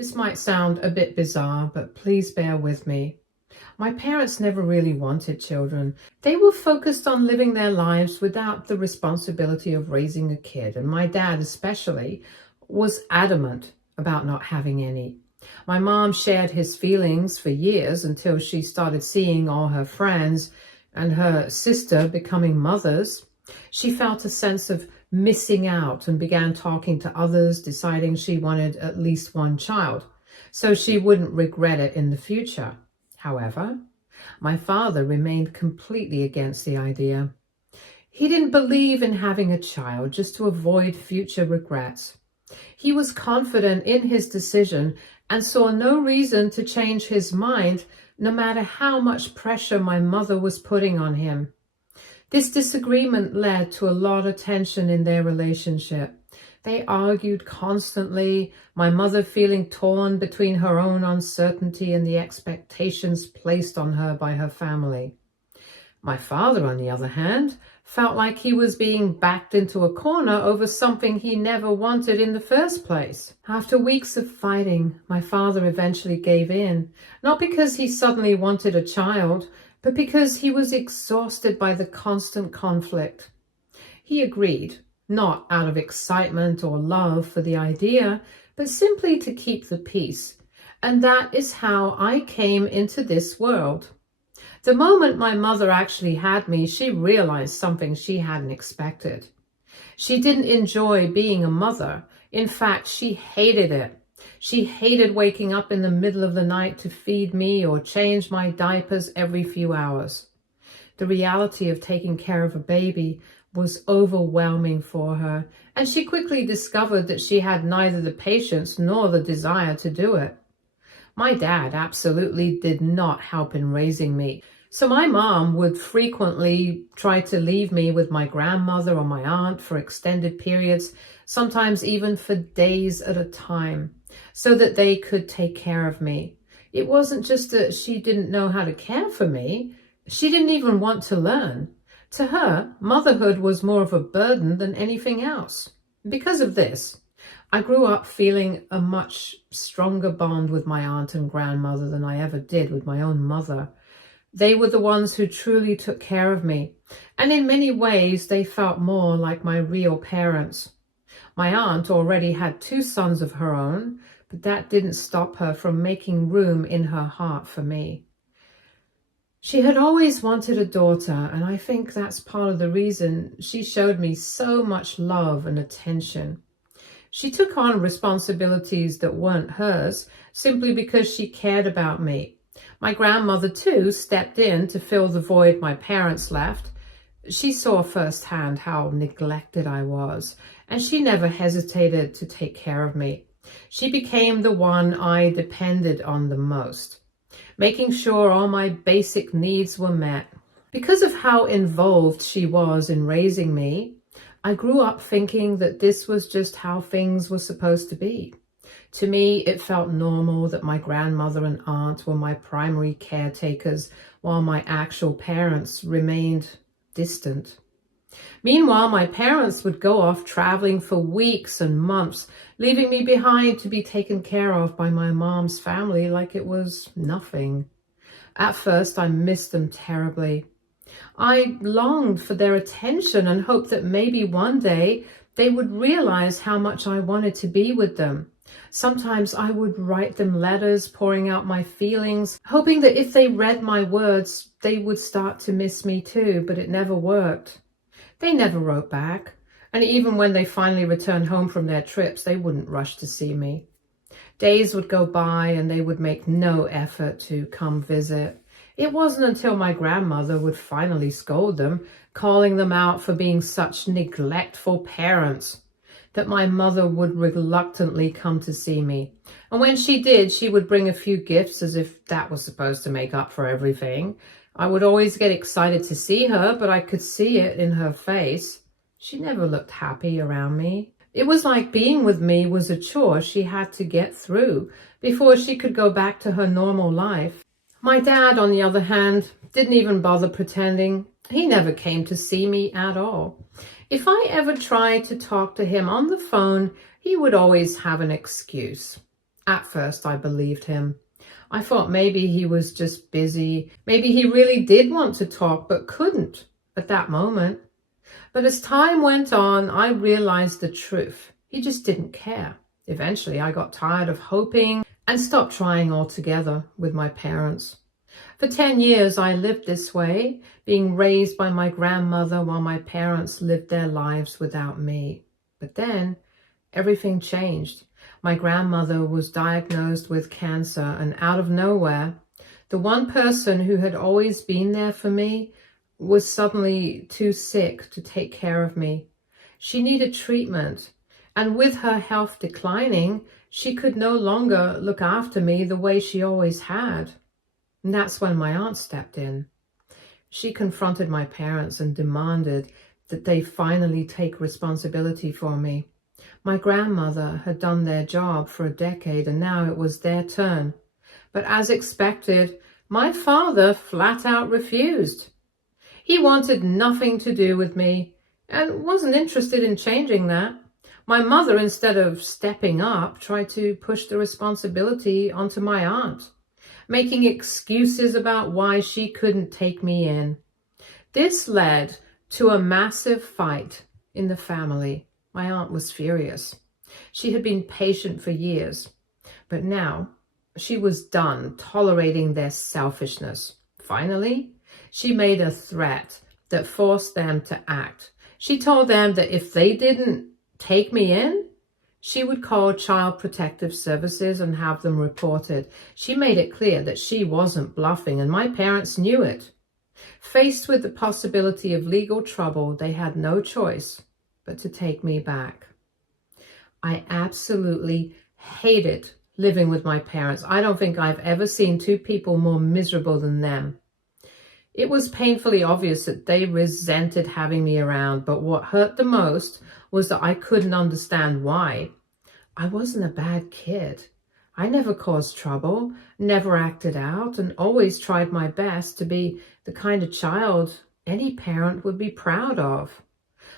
This might sound a bit bizarre, but please bear with me. My parents never really wanted children. They were focused on living their lives without the responsibility of raising a kid, and my dad especially was adamant about not having any. My mom shared his feelings for years until she started seeing all her friends and her sister becoming mothers. She felt a sense of missing out and began talking to others, deciding she wanted at least one child, so she wouldn't regret it in the future. However, my father remained completely against the idea. He didn't believe in having a child just to avoid future regrets. He was confident in his decision and saw no reason to change his mind, no matter how much pressure my mother was putting on him. This disagreement led to a lot of tension in their relationship. They argued constantly, my mother feeling torn between her own uncertainty and the expectations placed on her by her family. My father, on the other hand, felt like he was being backed into a corner over something he never wanted in the first place. After weeks of fighting, my father eventually gave in, not because he suddenly wanted a child, but because he was exhausted by the constant conflict. He agreed, not out of excitement or love for the idea, but simply to keep the peace. And that is how I came into this world. The moment my mother actually had me, she realized something she hadn't expected. She didn't enjoy being a mother. In fact, she hated it. She hated waking up in the middle of the night to feed me or change my diapers every few hours. The reality of taking care of a baby was overwhelming for her, and she quickly discovered that she had neither the patience nor the desire to do it. My dad absolutely did not help in raising me, so my mom would frequently try to leave me with my grandmother or my aunt for extended periods, sometimes even for days at a time, so that they could take care of me. It wasn't just that she didn't know how to care for me, she didn't even want to learn. To her, motherhood was more of a burden than anything else. Because of this, I grew up feeling a much stronger bond with my aunt and grandmother than I ever did with my own mother. They were the ones who truly took care of me, and in many ways they felt more like my real parents. My aunt already had 2 sons of her own, but that didn't stop her from making room in her heart for me. She had always wanted a daughter, and I think that's part of the reason she showed me so much love and attention. She took on responsibilities that weren't hers simply because she cared about me. My grandmother, too, stepped in to fill the void my parents left. She saw firsthand how neglected I was, and she never hesitated to take care of me. She became the one I depended on the most, making sure all my basic needs were met. Because of how involved she was in raising me, I grew up thinking that this was just how things were supposed to be. To me, it felt normal that my grandmother and aunt were my primary caretakers, while my actual parents remained distant. Meanwhile, my parents would go off traveling for weeks and months, leaving me behind to be taken care of by my mom's family like it was nothing. At first, I missed them terribly. I longed for their attention and hoped that maybe one day they would realize how much I wanted to be with them. Sometimes I would write them letters, pouring out my feelings, hoping that if they read my words, they would start to miss me too, but it never worked. They never wrote back, and even when they finally returned home from their trips, they wouldn't rush to see me. Days would go by and they would make no effort to come visit. It wasn't until my grandmother would finally scold them, calling them out for being such neglectful parents, that my mother would reluctantly come to see me. And when she did, she would bring a few gifts as if that was supposed to make up for everything. I would always get excited to see her, but I could see it in her face. She never looked happy around me. It was like being with me was a chore she had to get through before she could go back to her normal life. My dad, on the other hand, didn't even bother pretending. He never came to see me at all. If I ever tried to talk to him on the phone, he would always have an excuse. At first, I believed him. I thought maybe he was just busy. Maybe he really did want to talk but couldn't at that moment. But as time went on, I realized the truth. He just didn't care. Eventually, I got tired of hoping and stopped trying altogether with my parents. For 10 years, I lived this way, being raised by my grandmother while my parents lived their lives without me. But then, everything changed. My grandmother was diagnosed with cancer, and out of nowhere, the one person who had always been there for me was suddenly too sick to take care of me. She needed treatment, and with her health declining, she could no longer look after me the way she always had. And that's when my aunt stepped in. She confronted my parents and demanded that they finally take responsibility for me. My grandmother had done their job for a decade, and now it was their turn. But as expected, my father flat out refused. He wanted nothing to do with me and wasn't interested in changing that. My mother, instead of stepping up, tried to push the responsibility onto my aunt, making excuses about why she couldn't take me in. This led to a massive fight in the family. My aunt was furious. She had been patient for years, but now she was done tolerating their selfishness. Finally, she made a threat that forced them to act. She told them that if they didn't take me in, she would call Child Protective Services and have them reported. She made it clear that she wasn't bluffing, and my parents knew it. Faced with the possibility of legal trouble, they had no choice but to take me back. I absolutely hated living with my parents. I don't think I've ever seen two people more miserable than them. It was painfully obvious that they resented having me around, but what hurt the most was that I couldn't understand why. I wasn't a bad kid. I never caused trouble, never acted out, and always tried my best to be the kind of child any parent would be proud of.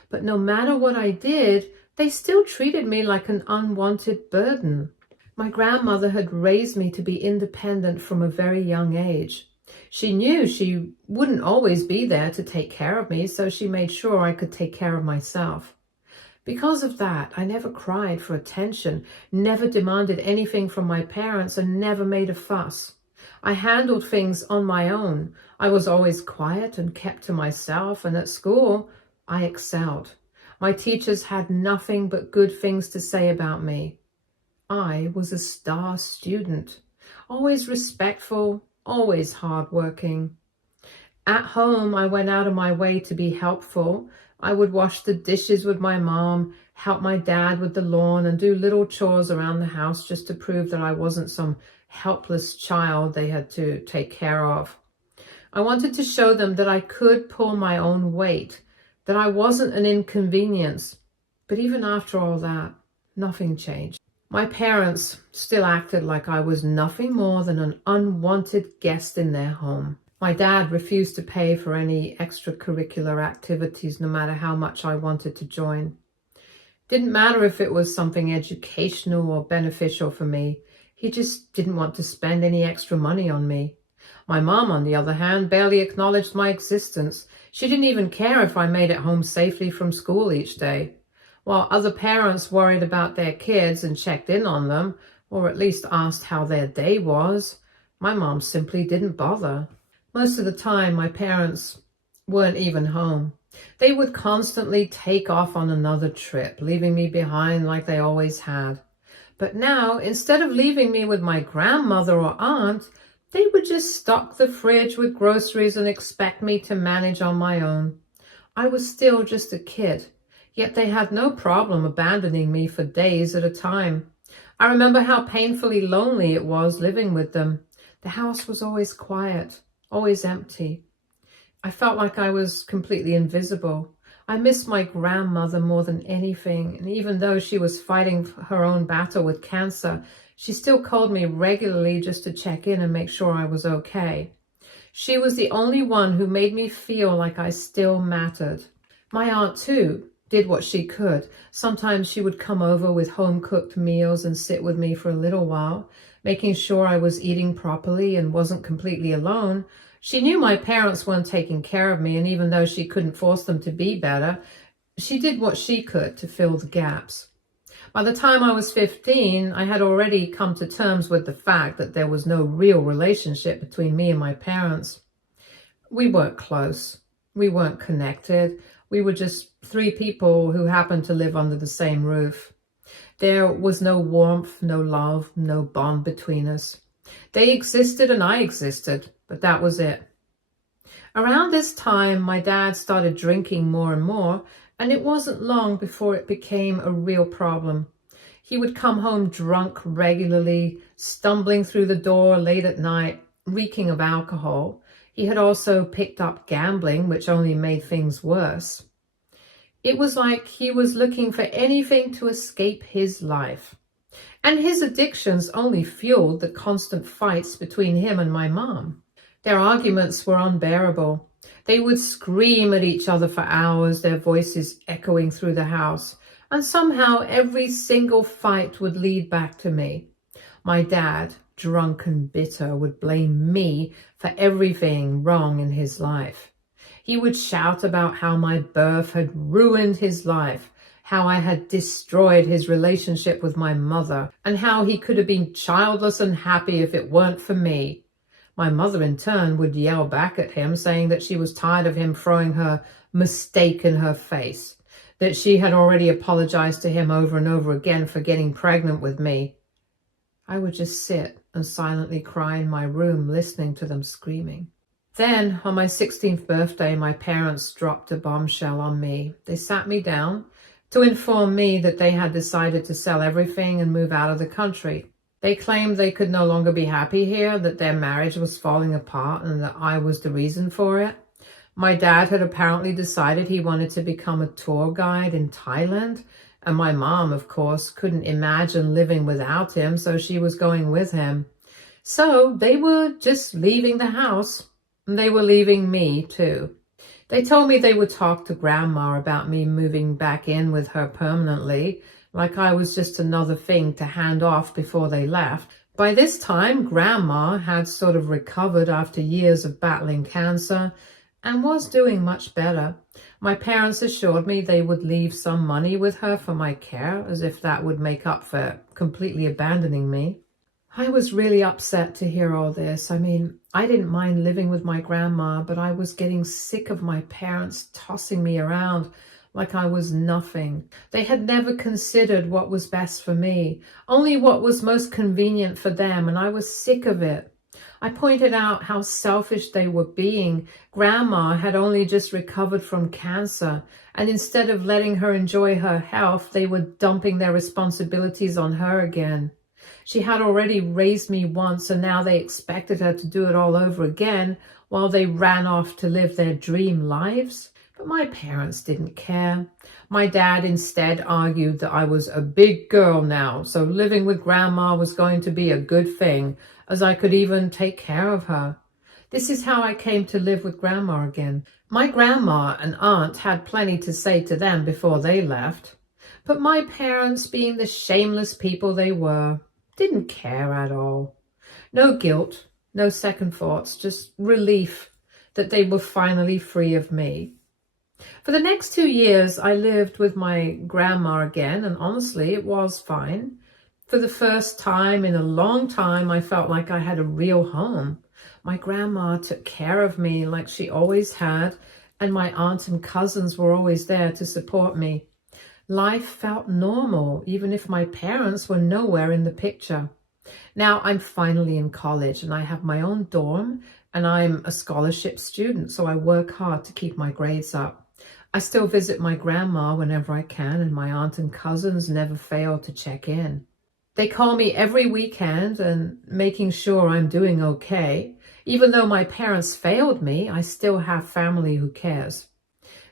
But no matter what I did, they still treated me like an unwanted burden. My grandmother had raised me to be independent from a very young age. She knew she wouldn't always be there to take care of me, so she made sure I could take care of myself. Because of that, I never cried for attention, never demanded anything from my parents, and never made a fuss. I handled things on my own. I was always quiet and kept to myself, and at school, I excelled. My teachers had nothing but good things to say about me. I was a star student, always respectful, always hardworking. At home, I went out of my way to be helpful. I would wash the dishes with my mom, help my dad with the lawn, and do little chores around the house just to prove that I wasn't some helpless child they had to take care of. I wanted to show them that I could pull my own weight, that I wasn't an inconvenience. But even after all that, nothing changed. My parents still acted like I was nothing more than an unwanted guest in their home. My dad refused to pay for any extracurricular activities, no matter how much I wanted to join. Didn't matter if it was something educational or beneficial for me. He just didn't want to spend any extra money on me. My mom, on the other hand, barely acknowledged my existence. She didn't even care if I made it home safely from school each day. While other parents worried about their kids and checked in on them, or at least asked how their day was, my mom simply didn't bother. Most of the time, my parents weren't even home. They would constantly take off on another trip, leaving me behind like they always had. But now, instead of leaving me with my grandmother or aunt, they would just stock the fridge with groceries and expect me to manage on my own. I was still just a kid, yet they had no problem abandoning me for days at a time. I remember how painfully lonely it was living with them. The house was always quiet, always empty. I felt like I was completely invisible. I missed my grandmother more than anything, and even though she was fighting her own battle with cancer, she still called me regularly just to check in and make sure I was okay. She was the only one who made me feel like I still mattered. My aunt, too, did what she could. Sometimes she would come over with home-cooked meals and sit with me for a little while, making sure I was eating properly and wasn't completely alone. She knew my parents weren't taking care of me, and even though she couldn't force them to be better, she did what she could to fill the gaps. By the time I was 15, I had already come to terms with the fact that there was no real relationship between me and my parents. We weren't close. We weren't connected. We were just three people who happened to live under the same roof. There was no warmth, no love, no bond between us. They existed and I existed, but that was it. Around this time, my dad started drinking more and more, and it wasn't long before it became a real problem. He would come home drunk regularly, stumbling through the door late at night, reeking of alcohol. He had also picked up gambling, which only made things worse. It was like he was looking for anything to escape his life. And his addictions only fueled the constant fights between him and my mom. Their arguments were unbearable. They would scream at each other for hours, their voices echoing through the house. And somehow every single fight would lead back to me. My dad, drunk and bitter, would blame me for everything wrong in his life. He would shout about how my birth had ruined his life, how I had destroyed his relationship with my mother, and how he could have been childless and happy if it weren't for me. My mother, in turn, would yell back at him, saying that she was tired of him throwing her mistake in her face, that she had already apologized to him over and over again for getting pregnant with me. I would just sit and silently cry in my room, listening to them screaming. Then, on my 16th birthday, my parents dropped a bombshell on me. They sat me down to inform me that they had decided to sell everything and move out of the country. They claimed they could no longer be happy here, that their marriage was falling apart and that I was the reason for it. My dad had apparently decided he wanted to become a tour guide in Thailand, and my mom, of course, couldn't imagine living without him, so she was going with him. So they were just leaving the house, and they were leaving me too. They told me they would talk to Grandma about me moving back in with her permanently, like I was just another thing to hand off before they left. By this time, Grandma had sort of recovered after years of battling cancer and was doing much better. My parents assured me they would leave some money with her for my care, as if that would make up for completely abandoning me. I was really upset to hear all this. I mean, I didn't mind living with my grandma, but I was getting sick of my parents tossing me around like I was nothing. They had never considered what was best for me, only what was most convenient for them, and I was sick of it. I pointed out how selfish they were being. Grandma had only just recovered from cancer, and instead of letting her enjoy her health, they were dumping their responsibilities on her again. She had already raised me once, and now they expected her to do it all over again while they ran off to live their dream lives. But my parents didn't care. My dad instead argued that I was a big girl now, so living with Grandma was going to be a good thing, as I could even take care of her. This is how I came to live with Grandma again. My grandma and aunt had plenty to say to them before they left, but my parents, being the shameless people they were, didn't care at all. No guilt, no second thoughts, just relief that they were finally free of me. For the next 2 years, I lived with my grandma again, and honestly, it was fine. For the first time in a long time, I felt like I had a real home. My grandma took care of me like she always had, and my aunt and cousins were always there to support me. Life felt normal, even if my parents were nowhere in the picture. Now I'm finally in college, and I have my own dorm, and I'm a scholarship student, so I work hard to keep my grades up. I still visit my grandma whenever I can, and my aunt and cousins never fail to check in. They call me every weekend and making sure I'm doing okay. Even though my parents failed me, I still have family who cares.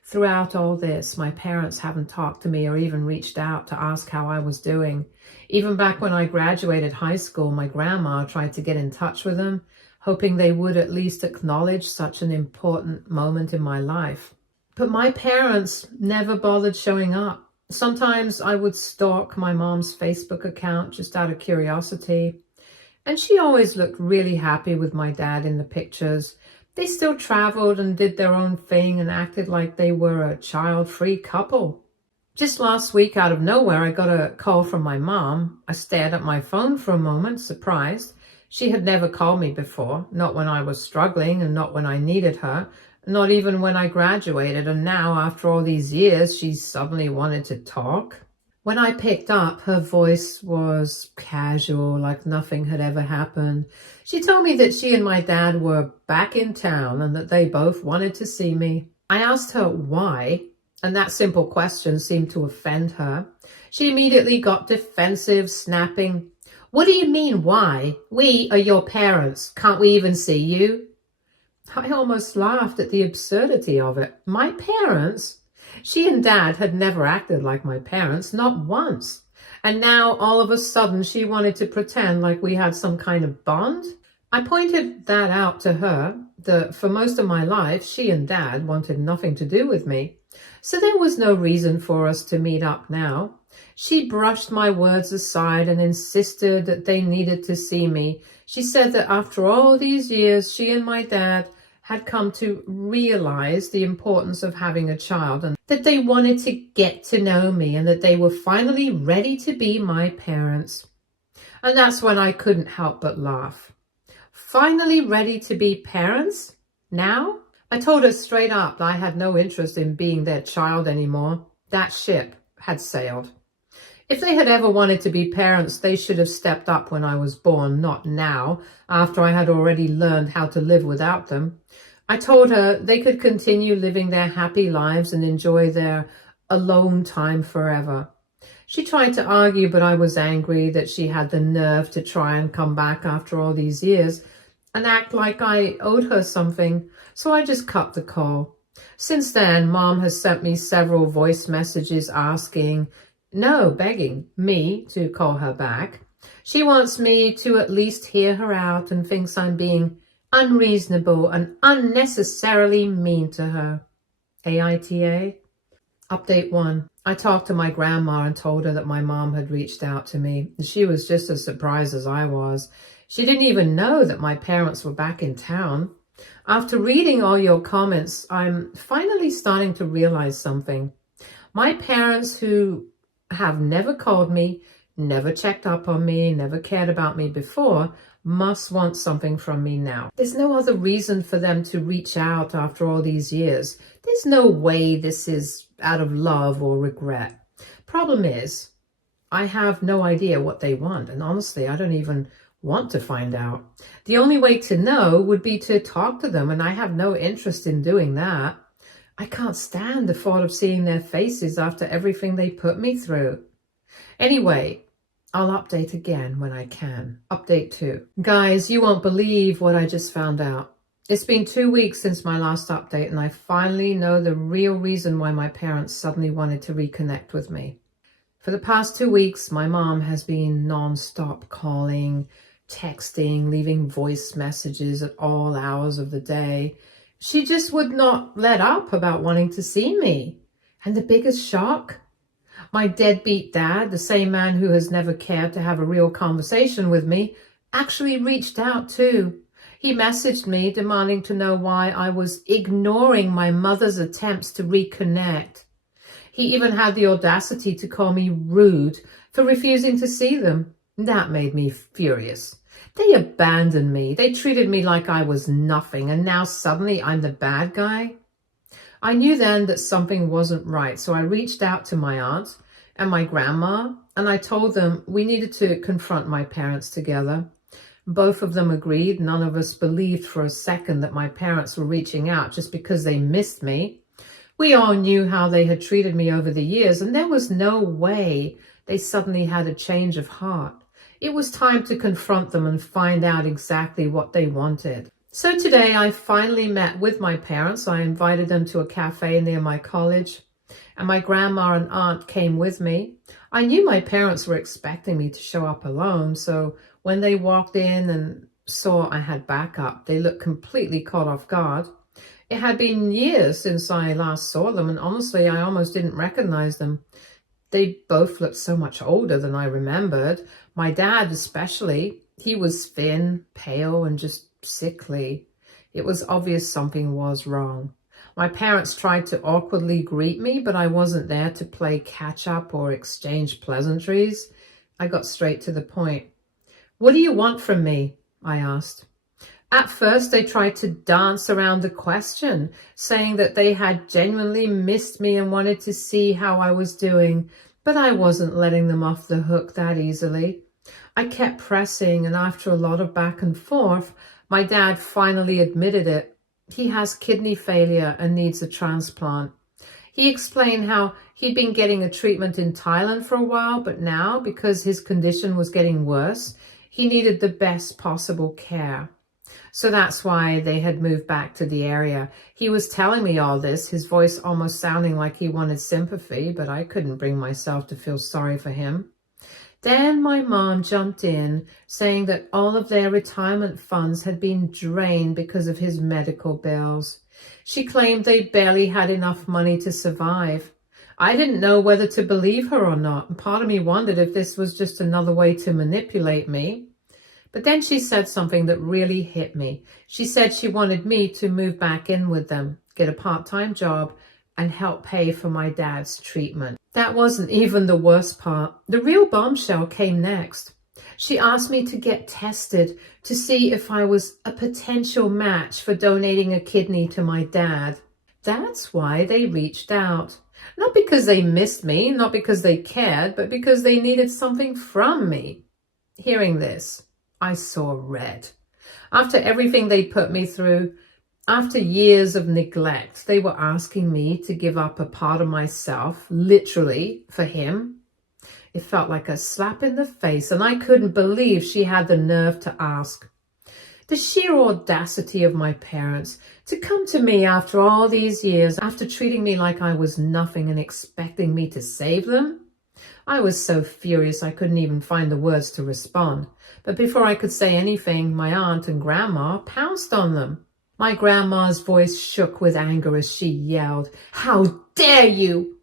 Throughout all this, my parents haven't talked to me or even reached out to ask how I was doing. Even back when I graduated high school, my grandma tried to get in touch with them, hoping they would at least acknowledge such an important moment in my life. But my parents never bothered showing up. Sometimes I would stalk my mom's Facebook account just out of curiosity. And she always looked really happy with my dad in the pictures. They still traveled and did their own thing and acted like they were a child-free couple. Just last week, out of nowhere, I got a call from my mom. I stared at my phone for a moment, surprised. She had never called me before, not when I was struggling and not when I needed her, not even when I graduated. And now, after all these years, she suddenly wanted to talk. When I picked up, her voice was casual, like nothing had ever happened. She told me that she and my dad were back in town and that they both wanted to see me. I asked her why, and that simple question seemed to offend her. She immediately got defensive, snapping, "What do you mean, why? We are your parents. Can't we even see you?" I almost laughed at the absurdity of it. My parents? She and Dad had never acted like my parents, not once. And now, all of a sudden, she wanted to pretend like we had some kind of bond? I pointed that out to her, that for most of my life, she and Dad wanted nothing to do with me. So there was no reason for us to meet up now. She brushed my words aside and insisted that they needed to see me. She said that after all these years, she and my dad had come to realize the importance of having a child and that they wanted to get to know me and that they were finally ready to be my parents. And that's when I couldn't help but laugh. Finally ready to be parents? Now? I told her straight up that I had no interest in being their child anymore. That ship had sailed. If they had ever wanted to be parents, they should have stepped up when I was born, not now, after I had already learned how to live without them. I told her they could continue living their happy lives and enjoy their alone time forever. She tried to argue, but I was angry that she had the nerve to try and come back after all these years and act like I owed her something, so I just cut the call. Since then, Mom has sent me several voice messages begging me to call her back. She wants me to at least hear her out and thinks I'm being unreasonable and unnecessarily mean to her. Aita. Update 1. I talked to my grandma and told her that my mom had reached out to me. She was just as surprised as I was. She didn't even know that my parents were back in town. After reading all your comments, I'm finally starting to realize something. My parents, who have never called me, never checked up on me, never cared about me before, must want something from me now. There's no other reason for them to reach out after all these years. There's no way this is out of love or regret. Problem is, I have no idea what they want, and honestly, I don't even want to find out. The only way to know would be to talk to them, and I have no interest in doing that. I can't stand the thought of seeing their faces after everything they put me through. Anyway, I'll update again when I can. Update 2. Guys, you won't believe what I just found out. It's been 2 weeks since my last update, and I finally know the real reason why my parents suddenly wanted to reconnect with me. For the past 2 weeks, my mom has been non-stop calling, texting, leaving voice messages at all hours of the day. She just would not let up about wanting to see me. And the biggest shock? My deadbeat dad, the same man who has never cared to have a real conversation with me, actually reached out too. He messaged me demanding to know why I was ignoring my mother's attempts to reconnect. He even had the audacity to call me rude for refusing to see them. That made me furious. They abandoned me. They treated me like I was nothing, and now suddenly I'm the bad guy. I knew then that something wasn't right, so I reached out to my aunt and my grandma, and I told them we needed to confront my parents together. Both of them agreed. None of us believed for a second that my parents were reaching out just because they missed me. We all knew how they had treated me over the years, and there was no way they suddenly had a change of heart. It was time to confront them and find out exactly what they wanted. So today I finally met with my parents. I invited them to a cafe near my college, and my grandma and aunt came with me. I knew my parents were expecting me to show up alone, so when they walked in and saw I had backup, they looked completely caught off guard. It had been years since I last saw them, and honestly, I almost didn't recognize them. They both looked so much older than I remembered. My dad especially. He was thin, pale, and just sickly. It was obvious something was wrong. My parents tried to awkwardly greet me, but I wasn't there to play catch-up or exchange pleasantries. I got straight to the point. "What do you want from me?" I asked. At first, they tried to dance around the question, saying that they had genuinely missed me and wanted to see how I was doing, but I wasn't letting them off the hook that easily. I kept pressing, and after a lot of back and forth, my dad finally admitted it. He has kidney failure and needs a transplant. He explained how he'd been getting a treatment in Thailand for a while, but now, because his condition was getting worse, he needed the best possible care. So that's why they had moved back to the area. He was telling me all this, his voice almost sounding like he wanted sympathy, but I couldn't bring myself to feel sorry for him. Then my mom jumped in, saying that all of their retirement funds had been drained because of his medical bills. She claimed they barely had enough money to survive. I didn't know whether to believe her or not, and part of me wondered if this was just another way to manipulate me. But then she said something that really hit me. She said she wanted me to move back in with them, get a part-time job, and help pay for my dad's treatment. That wasn't even the worst part. The real bombshell came next. She asked me to get tested to see if I was a potential match for donating a kidney to my dad. That's why they reached out. Not because they missed me, not because they cared, but because they needed something from me. Hearing this, I saw red. After everything they put me through, after years of neglect, they were asking me to give up a part of myself, literally, for him. It felt like a slap in the face, and I couldn't believe she had the nerve to ask. The sheer audacity of my parents to come to me after all these years, after treating me like I was nothing and expecting me to save them. I was so furious I couldn't even find the words to respond. But before I could say anything, my aunt and grandma pounced on them. My grandma's voice shook with anger as she yelled, "How dare you!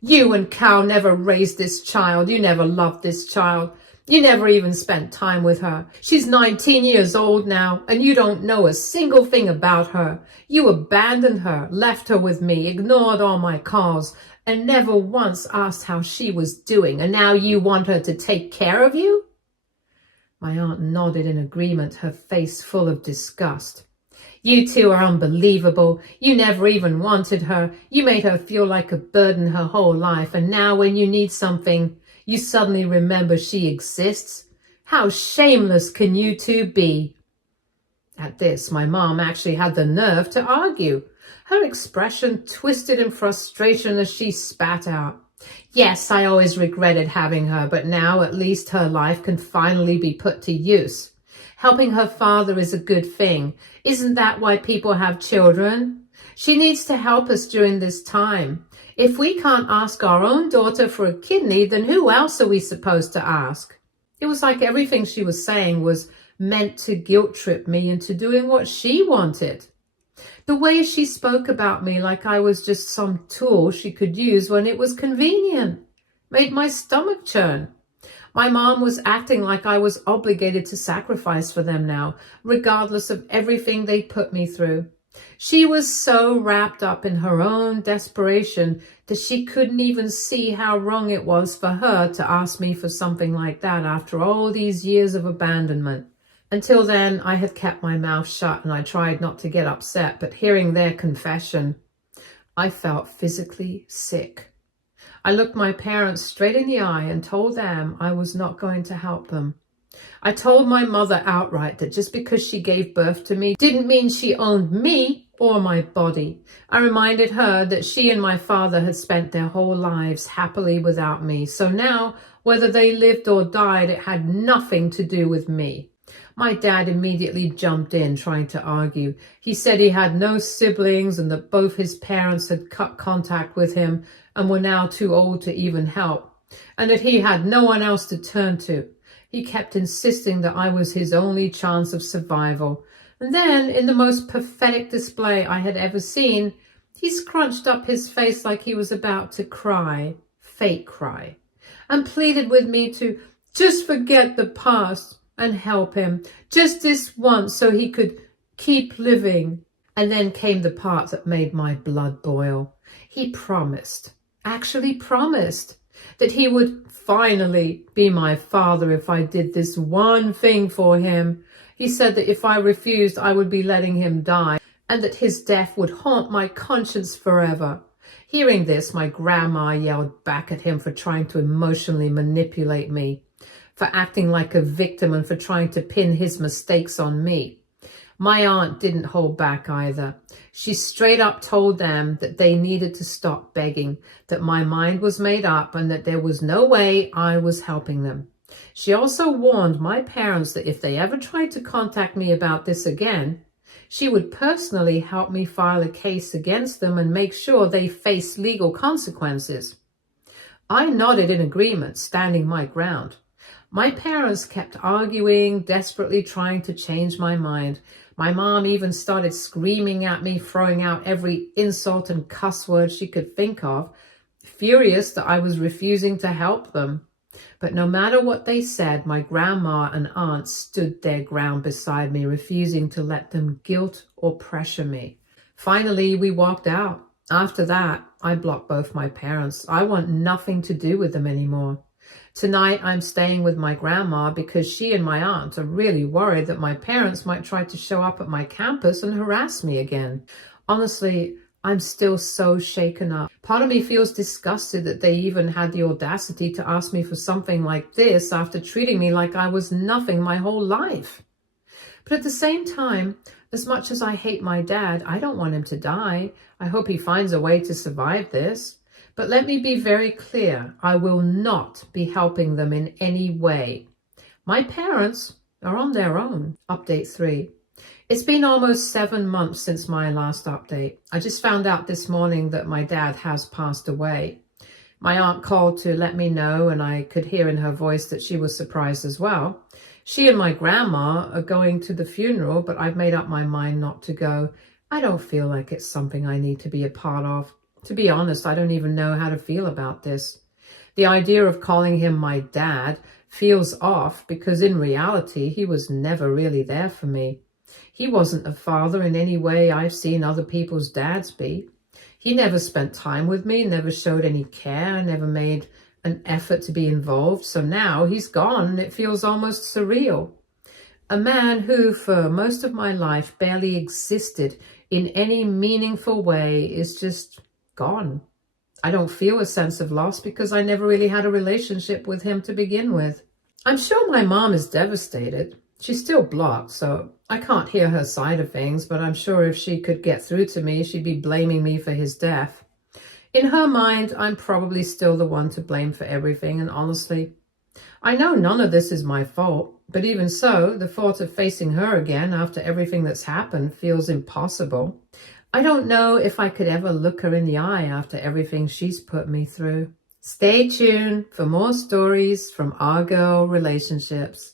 You and Cal never raised this child. You never loved this child. You never even spent time with her. She's 19 years old now, and you don't know a single thing about her. You abandoned her, left her with me, ignored all my calls, and never once asked how she was doing, and now you want her to take care of you?" My aunt nodded in agreement, her face full of disgust. "You two are unbelievable. You never even wanted her. You made her feel like a burden her whole life, and now when you need something, you suddenly remember she exists. How shameless can you two be?" At this, my mom actually had the nerve to argue. Her expression twisted in frustration as she spat out, "Yes, I always regretted having her, but now at least her life can finally be put to use. Helping her father is a good thing. Isn't that why people have children? She needs to help us during this time. If we can't ask our own daughter for a kidney, then who else are we supposed to ask?" It was like everything she was saying was meant to guilt trip me into doing what she wanted. The way she spoke about me like I was just some tool she could use when it was convenient made my stomach churn. My mom was acting like I was obligated to sacrifice for them now, regardless of everything they put me through. She was so wrapped up in her own desperation that she couldn't even see how wrong it was for her to ask me for something like that after all these years of abandonment. Until then, I had kept my mouth shut and I tried not to get upset, but hearing their confession, I felt physically sick. I looked my parents straight in the eye and told them I was not going to help them. I told my mother outright that just because she gave birth to me didn't mean she owned me or my body. I reminded her that she and my father had spent their whole lives happily without me, so now, whether they lived or died, it had nothing to do with me. My dad immediately jumped in, trying to argue. He said he had no siblings and that both his parents had cut contact with him and were now too old to even help, and that he had no one else to turn to. He kept insisting that I was his only chance of survival, And then, in the most pathetic display I had ever seen, he scrunched up his face like he was about to cry, fake cry, and pleaded with me to just forget the past and help him, just this once so he could keep living. And then came the part that made my blood boil. He promised, actually promised, that he would finally be my father if I did this one thing for him. He said that if I refused, I would be letting him die, and that his death would haunt my conscience forever. Hearing this, my grandma yelled back at him for trying to emotionally manipulate me, for acting like a victim and for trying to pin his mistakes on me. My aunt didn't hold back either. She straight up told them that they needed to stop begging, that my mind was made up and that there was no way I was helping them. She also warned my parents that if they ever tried to contact me about this again, she would personally help me file a case against them and make sure they face legal consequences. I nodded in agreement, standing my ground. My parents kept arguing, desperately trying to change my mind. My mom even started screaming at me, throwing out every insult and cuss word she could think of, furious that I was refusing to help them. But no matter what they said, my grandma and aunt stood their ground beside me, refusing to let them guilt or pressure me. Finally, we walked out. After that, I blocked both my parents. I want nothing to do with them anymore. Tonight, I'm staying with my grandma because she and my aunt are really worried that my parents might try to show up at my campus and harass me again. Honestly, I'm still so shaken up. Part of me feels disgusted that they even had the audacity to ask me for something like this after treating me like I was nothing my whole life. But at the same time, as much as I hate my dad, I don't want him to die. I hope he finds a way to survive this. But let me be very clear, I will not be helping them in any way. My parents are on their own. Update 3. It's been almost 7 months since my last update. I just found out this morning that my dad has passed away. My aunt called to let me know, and I could hear in her voice that she was surprised as well. She and my grandma are going to the funeral, but I've made up my mind not to go. I don't feel like it's something I need to be a part of. To be honest, I don't even know how to feel about this. The idea of calling him my dad feels off because in reality, he was never really there for me. He wasn't a father in any way I've seen other people's dads be. He never spent time with me, never showed any care, never made an effort to be involved. So now he's gone and it feels almost surreal. A man who, for most of my life, barely existed in any meaningful way is just gone. I don't feel a sense of loss because I never really had a relationship with him to begin with. I'm sure my mom is devastated. She's still blocked, so I can't hear her side of things, but I'm sure if she could get through to me, she'd be blaming me for his death. In her mind, I'm probably still the one to blame for everything, and honestly, I know none of this is my fault, but even so, the thought of facing her again after everything that's happened feels impossible. I don't know if I could ever look her in the eye after everything she's put me through. Stay tuned for more stories from our girl relationships.